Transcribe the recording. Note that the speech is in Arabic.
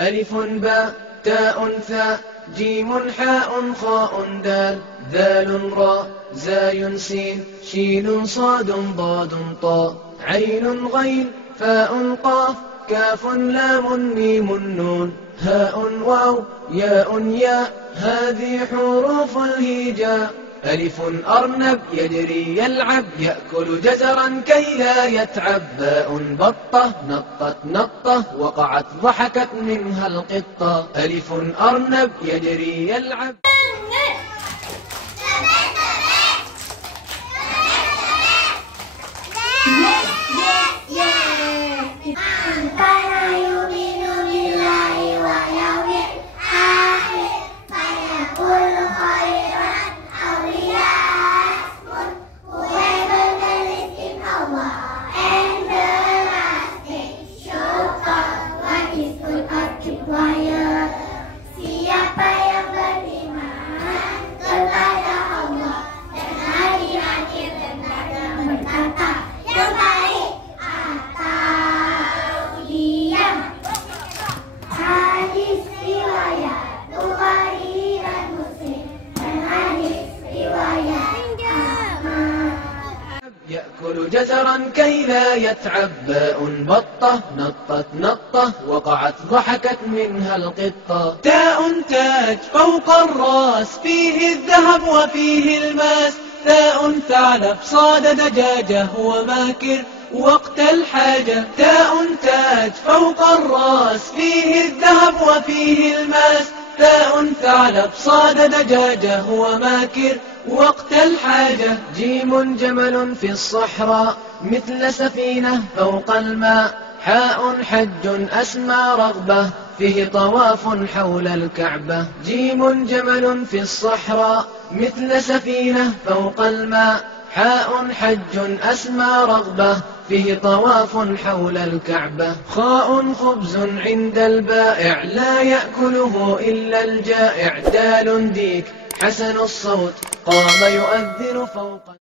ألف باء تاء ثاء جيم حاء خاء دال ذال راء زاي سين شين صاد ضاد طاء عين غين فاء قاف كاف لام ميم نون هاء واو ياء ياء هذه حروف الهجاء. ألف أرنب يجري يلعب يأكل جزرا كي لا يتعب. باء بطة نطت نطة وقعت ضحكت منها القطة. ألف أرنب يجري يلعب. Siapa yang beriman kepada Allah dan hari akhir dan berkata yang baik atau diam. Hadis riwayat Bukhari dan Muslim dan hadis riwayat يأكل جزرا كي لا يتعب. باء بطة نطت نطة وقعت ضحكت منها القطة. تاء تاج فوق الراس فيه الذهب وفيه الماس. ثاء ثعلب صاد دجاجة هو ماكر وقت الحاجة. تاء تاج فوق الراس فيه الذهب وفيه الماس. تاء ثعلب صاد دجاجة هو ماكر وقت الحاجة. جيم جمل في الصحراء مثل سفينة فوق الماء. حاء حج أسمى رغبة فيه طواف حول الكعبة. جيم جمل في الصحراء مثل سفينة فوق الماء. حاء حج أسمى رغبة فيه طواف حول الكعبة. خاء خبز عند البائع لا يأكله إلا الجائع. دال ديك حسن الصوت قام يؤذن فوق